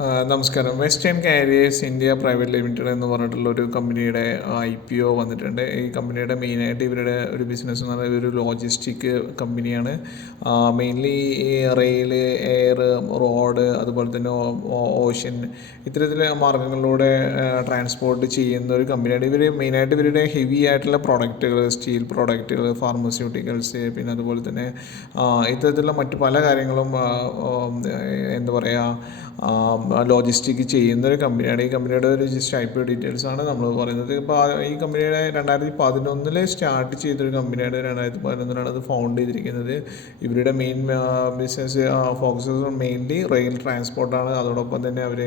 നമസ്കാരം. Western carriers India private limited എന്ന് പറഞ്ഞിട്ടുള്ള ഒരു കമ്പനിയുടെ IPO വന്നിട്ടുണ്ട്. ഈ കമ്പനിയുടെ മെയിനായിട്ട് ഇവരുടെ ഒരു ബിസിനസ് എന്ന് പറയുന്നത് ഒരു ലോജിസ്റ്റിക് കമ്പനിയാണ്. മെയിൻലി ഈ റെയിൽ, എയർ, റോഡ്, അതുപോലെ തന്നെ ഓഷ്യൻ ഇത്തരത്തിലെ മാർഗ്ഗങ്ങളിലൂടെ ട്രാൻസ്പോർട്ട് ചെയ്യുന്ന ഒരു കമ്പനിയാണ്. ഇവർ മെയിനായിട്ട് ഇവരുടെ ഹെവി ആയിട്ടുള്ള പ്രോഡക്റ്റുകൾ, സ്റ്റീൽ പ്രോഡക്റ്റുകൾ, ഫാർമസ്യൂട്ടിക്കൽസ്, പിന്നെ അതുപോലെ തന്നെ ഇത്തരത്തിലുള്ള മറ്റു പല കാര്യങ്ങളും എന്താ പറയുക ലോജിസ്റ്റിക് ചെയ്യുന്നൊരു കമ്പനിയാണ്. ഈ കമ്പനിയുടെ ഒരു ജസ്റ്റ് IPO ഡീറ്റെയിൽസാണ് നമ്മൾ പറയുന്നത്. ഇപ്പോൾ ഈ കമ്പനിയുടെ 2011 സ്റ്റാർട്ട് ചെയ്തൊരു കമ്പനിയാണ്. 2011 അത് ഫൗണ്ട് ചെയ്തിരിക്കുന്നത്. ഇവരുടെ main business focuses mainly rail ട്രാൻസ്പോർട്ടാണ്. അതോടൊപ്പം തന്നെ അവർ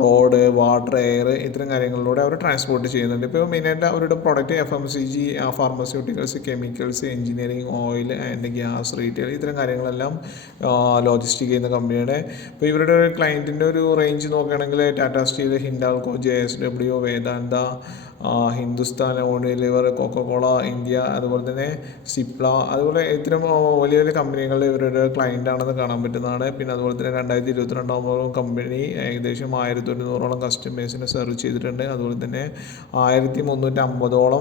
റോഡ്, വാട്ടർ, എയർ ഇത്തരം കാര്യങ്ങളിലൂടെ അവർ ട്രാൻസ്പോർട്ട് ചെയ്യുന്നുണ്ട്. ഇപ്പോൾ മെയിനായിട്ട് അവരുടെ product FMCG, pharmaceuticals, chemicals, engineering, oil and gas, retail ഇത്തരം കാര്യങ്ങളെല്ലാം ലോജിസ്റ്റിക് ചെയ്യുന്ന കമ്പനിയുടെ. ഇപ്പോൾ ഇവരുടെ ഒരു ക്ലയൻറ്റിൻ്റെ ഒരു റേഞ്ച് നോക്കുകയാണെങ്കിൽ ടാറ്റ സ്റ്റീൽ, ഹിൻഡാൽകോ, JSW, വേദാന്ത, ഹിന്ദുസ്ഥാൻ യൂണിലിവർ, കൊക്കോകോള ഇന്ത്യ, അതുപോലെ തന്നെ സിപ്ല, അതുപോലെ ഇത്തരം വലിയ വലിയ കമ്പനികളിൽ ഇവരുടെ ക്ലയൻ്റാണെന്ന് കാണാൻ പറ്റുന്നതാണ്. പിന്നെ അതുപോലെ തന്നെ 2022 കമ്പനി ഏകദേശം 1100 കസ്റ്റമേഴ്സിനെ സെർവ് ചെയ്തിട്ടുണ്ട്. അതുപോലെ തന്നെ 1350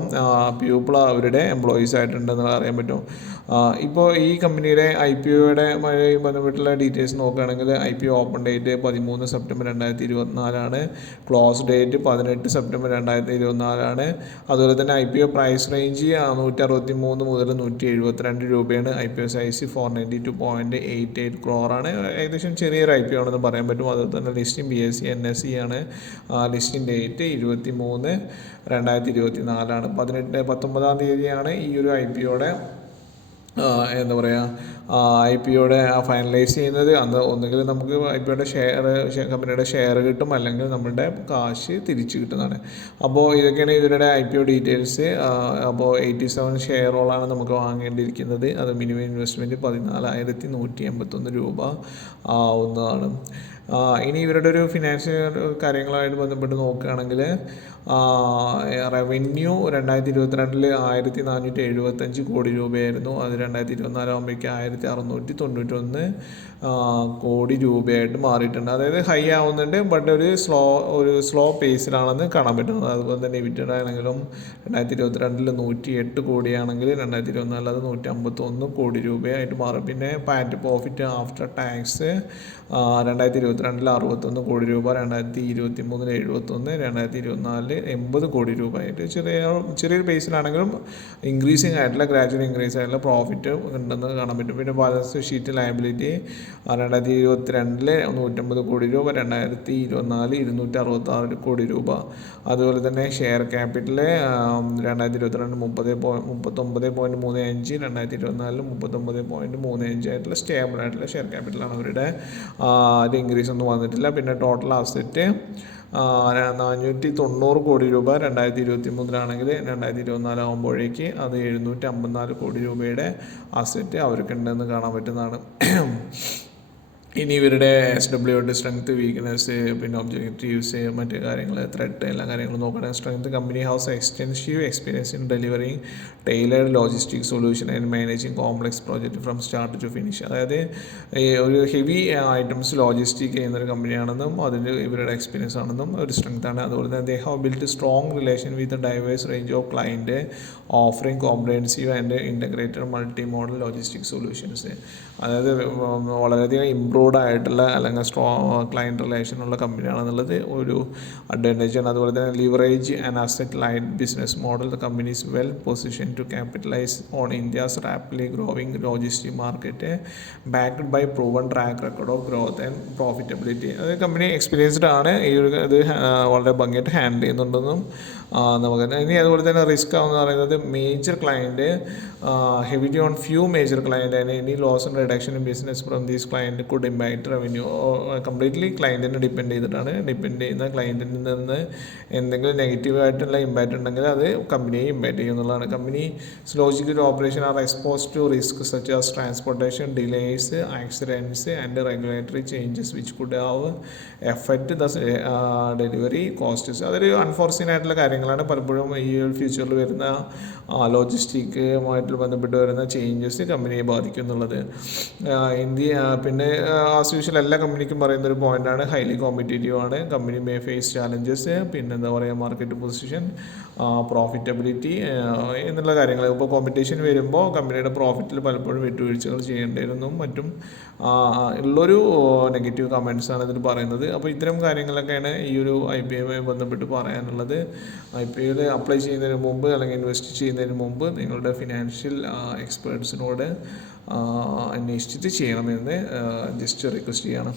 പീപ്പിൾ അവരുടെ എംപ്ലോയീസ് ആയിട്ടുണ്ടെന്ന് അറിയാൻ പറ്റും. ഇപ്പോൾ ഈ കമ്പനിയുടെ IPOയുടെ ബന്ധപ്പെട്ടുള്ള ഡീറ്റെയിൽസ് നോക്കുകയാണെങ്കിൽ IPO open date 13 September 2024 close date 18 September 2024. അതുപോലെ തന്നെ IPO പ്രൈസ് റേഞ്ച് 163 മുതൽ 172 രൂപയാണ്. IPO size 492.88 crore. ഏകദേശം ചെറിയൊരു IPO ആണെന്ന് പറയാൻ പറ്റും. അതുപോലെ തന്നെ ലിസ്റ്റിംഗ് BSE NSE ആണ്. ലിസ്റ്റിംഗ് ഡേറ്റ് 23/2024 19-ാം തീയതിയാണ് ഈ ഒരു IPOയുടെ എന്താ പറയുക IPOയുടെ ഫൈനലൈസ് ചെയ്യുന്നത്. അന്ന് ഒന്നുകിൽ നമുക്ക് IPOയുടെ കമ്പനിയുടെ ഷെയർ കിട്ടും, അല്ലെങ്കിൽ നമ്മുടെ കാശ് തിരിച്ചു കിട്ടുന്നതാണ്. അപ്പോൾ ഇതൊക്കെയാണ് ഇവരുടെ IPO ഡീറ്റെയിൽസ്. അപ്പോൾ 87 ഷെയറോളാണ് നമുക്ക് വാങ്ങേണ്ടിയിരിക്കുന്നത്. അത് മിനിമം ഇൻവെസ്റ്റ്മെൻറ്റ് 14,181 രൂപ ആവുന്നതാണ്. ഇനി ഇവരുടെ ഒരു ഫിനാൻഷ്യൽ കാര്യങ്ങളുമായിട്ട് ബന്ധപ്പെട്ട് നോക്കുകയാണെങ്കിൽ റവന്യൂ 2022 1475 കോടി രൂപയായിരുന്നു. അത് 2024 ആകുമ്പോഴേക്ക് 1691 കോടി രൂപയായിട്ട് മാറിയിട്ടുണ്ട്. അതായത് ഹൈ ആവുന്നുണ്ട്, ബട്ട് ഒരു സ്ലോ പേസിലാണെന്ന് കാണാൻ പറ്റുന്നത്. അതുപോലെ തന്നെ EBITDA ആണെങ്കിലും 2022 108 കോടിയാണെങ്കിൽ 2024 അത് 151 കോടി രൂപയായിട്ട് മാറും. പിന്നെ പാറ്റ് പ്രോഫിറ്റ് ആഫ്റ്റർ ടാക്സ് 2022 61 കോടി രൂപ, 2023 71, 2024 80 കോടി രൂപയായിട്ട് ചെറിയൊരു ബേസിലാണെങ്കിലും ഇൻക്രീസിങ് ആയിട്ടുള്ള ഗ്രാജുവൽ ഇൻക്രീസ് ആയിട്ടുള്ള പ്രോഫിറ്റ് ഉണ്ടെന്ന് കാണാൻ പറ്റും. പിന്നെ ബാലൻസ് ഷീറ്റ് ലയബിലിറ്റി 2022 150 കോടി രൂപ, 2024 266 കോടി രൂപ. അതുപോലെ തന്നെ ഷെയർ ക്യാപിറ്റൽ 2022 39.35, 2024 39.35 ആയിട്ടുള്ള സ്റ്റേബിൾ ആയിട്ടുള്ള ഷെയർ ക്യാപിറ്റലാണ് അവരുടെ. അത് ഇൻക്രീസ് ഒന്നും വന്നിട്ടില്ല. പിന്നെ ടോട്ടൽ അസറ്റ് 490 കോടി രൂപ 2023 2024 ആകുമ്പോഴേക്ക് അത് 754 കോടി രൂപയുടെ അസറ്റ് അവർക്കുണ്ടെന്ന് കാണാൻ പറ്റുന്നതാണ്. ഇനി ഇവരുടെ SWOT സ്ട്രെങ്ത്, വീക്ക്നെസ്, പിന്നെ ഒബ്ജക്റ്റീവ്സ്, മറ്റു കാര്യങ്ങൾ, ത്രെഡ്, എല്ലാ കാര്യങ്ങളും നോക്കുകയാണെങ്കിൽ strength company house extensive experience in delivering tailored logistic solution and managing complex project from start to finish. അതായത് ഈ ഒരു ഹെവി ഐറ്റംസ് ലോജിസ്റ്റിക് ചെയ്യുന്നൊരു കമ്പനിയാണെന്നും അതിന് ഇവരുടെ എക്സ്പീരിയൻസ് ആണെന്നും ഒരു സ്ട്രെങ്ത്താണ്. അതുപോലെ തന്നെ they have built strong relation with diverse range of client offering comprehensive and integrated multi modal logistic solutions. അതായത് വളരെയധികം ഇംപ്രൂവ്ഡ് ആയിട്ടുള്ള അല്ലെങ്കിൽ സ്ട്രോങ് ക്ലയൻറ്റ് റിലേഷനുള്ള കമ്പനിയാണെന്നുള്ളത് ഒരു അഡ്വാൻറ്റേജാണ്. അതുപോലെ തന്നെ leverage and asset light business model. The company is well position to capitalise on India's rapidly growing logistic market backed by proven track record of growth and profitability. അത് company experienced ആണ്. ഈ ഒരു ഇത് വളരെ ഭംഗിയായിട്ട് ഹാൻഡിൽ ചെയ്യുന്നുണ്ടെന്നും നമുക്ക്. ഇനി അതുപോലെ തന്നെ റിസ്ക് ആണെന്ന് പറയുന്നത് major client heavily on few major client and any loss and reduction in business from these client could impact revenue. Completely ക്ലയൻറ്റിനെ ഡിപ്പെൻഡ് ചെയ്തിട്ടാണ്. ഡിപ്പെൻഡ് ചെയ്യുന്ന ക്ലയൻറ്റിൽ നിന്ന് എന്തെങ്കിലും നെഗറ്റീവായിട്ടുള്ള ഇമ്പാക്റ്റ് ഉണ്ടെങ്കിൽ അത് കമ്പനിയെ ഇമ്പാക്ട് ചെയ്യുന്നതാണ്. Company logical operation are expose to risk such as transportation delays, accidents and regulatory changes which could have effect the delivery costs. അതൊരു അൺഫോർസീൻ ആയിട്ടുള്ള കാര്യങ്ങളാണ് പലപ്പോഴും ഈ ഒരു ഫ്യൂച്ചറിൽ വരുന്ന ലോജിസ്റ്റിക്കുമായിട്ട് ബന്ധപ്പെട്ട് വരുന്ന ചേഞ്ചസ് കമ്പനിയെ ബാധിക്കും എന്നുള്ളത്. ഇന്ത്യ പിന്നെ ആസ് യൂഷ്വൽ എല്ലാ കമ്പനിക്കും പറയുന്നൊരു പോയിൻ്റാണ് ഹൈലി കോമ്പറ്റേറ്റീവ് ആണ്. കമ്പനി മേ ഫേസ് ചാലഞ്ചസ്, പിന്നെ എന്താ പറയുക മാർക്കറ്റ് പൊസിഷൻ, പ്രോഫിറ്റബിലിറ്റി എന്നുള്ള കാര്യങ്ങൾ. ഇപ്പോൾ കോമ്പറ്റീഷൻ വരുമ്പോൾ കമ്പനിയുടെ പ്രോഫിറ്റിൽ പലപ്പോഴും വിട്ടുവീഴ്ചകൾ ചെയ്യേണ്ടിയിരുന്നതും മറ്റും ഉള്ളൊരു നെഗറ്റീവ് കമൻസാണ് ഇതിൽ പറയുന്നത്. അപ്പോൾ ഇത്തരം കാര്യങ്ങളൊക്കെയാണ് ഈ ഒരു IPO ബന്ധപ്പെട്ട് പറയാനുള്ളത്. IPO അപ്ലൈ ചെയ്യുന്നതിന് മുമ്പ് അല്ലെങ്കിൽ ഇൻവെസ്റ്റ് ചെയ്യുന്നതിന് മുമ്പ് നിങ്ങളുടെ ഫിനാൻഷ്യൽ എക്സ്പേർട്സിനോട് അന്വേഷിച്ചിട്ട് ചെയ്യണമെന്ന് ജസ്റ്റ് റിക്വസ്റ്റ് ചെയ്യണം.